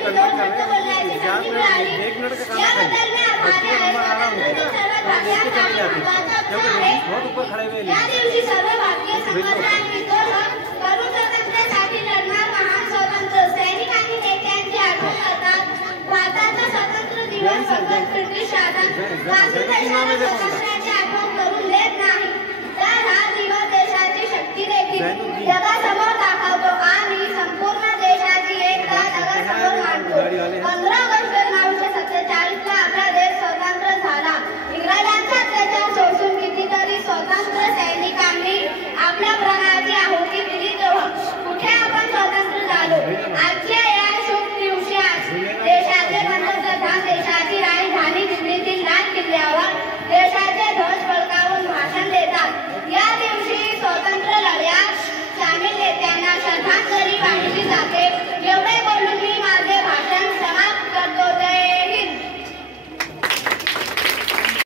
Conduct कर रहे हैं, एक मिनट का खाना खाइए, बच्चे नंबर आ रहा होंगे ना तो देख के चले जाते हैं, क्योंकि लेडीज बहुत ऊपर खड़े हुए हैं। जगासमोर दाखवतो आणि संपूर्ण देशाची एकता जगासमोर मांडतो। 15 ऑगस्ट 1947 ला आपला देश स्वतंत्र झाला। इंग्रजांचा अत्याचार सोसून कितीतरी स्वतंत्र सैनिकांनी आपल्या प्राणाची आहुती दिली, तेव्हा कुठे आपण स्वतंत्र झालो। आजच्या